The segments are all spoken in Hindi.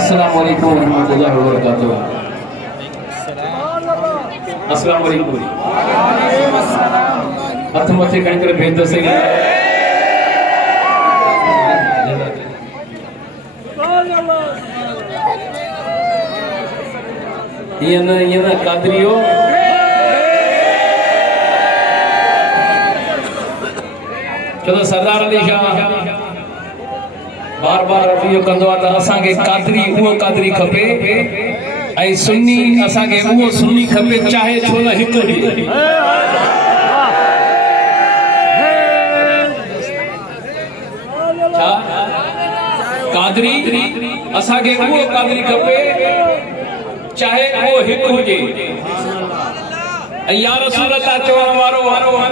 अस्सलाम वालेकुम रहमतुल्लाहि व बरकातुहू। अस्सलाम वालेकुम। हथ मथे खणी करे भेद सही ये ना कादरियो चलो सरदार अली शाह बार बार इहो कंदो आहे त असांखे कादरी उहो कादरी खपे ऐं सुन्नी असांखे उहो सुन्नी खपे चाहे छो न हिकु हुजे। छा कादरी असांखे उहो कादरी खपे चाहे उहो हिकु हुजे। या रसूल अल्लाह चवण वारो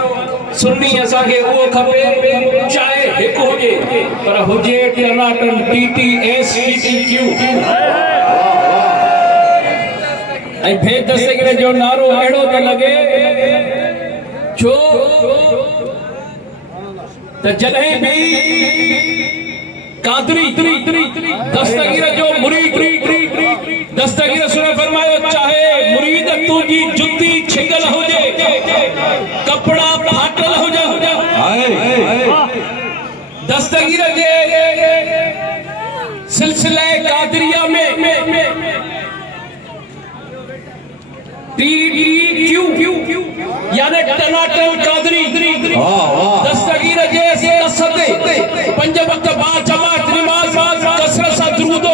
सुन्नी असांखे उहो खपे चाहे हिकु हुजे पर हुजे टनाटन TTS TTQ ऐं भेद सगरे जो नारो अहिड़ो त लॻे छो त जॾहिं बि कादरी दस्तगीर जो मुरीद दस्तगीर सुने फरमायो चाहे मुरीद तुंहिंजी जुती छिगल हुजे कपड़ा फाटल हुजे दस्तगीर जे सिलसिले कादरिया में TTQ यानी टनाटन कादरी दस्तगीर जे सदे पंज वक्त बा जमात नमाज कसरत सां दुरूद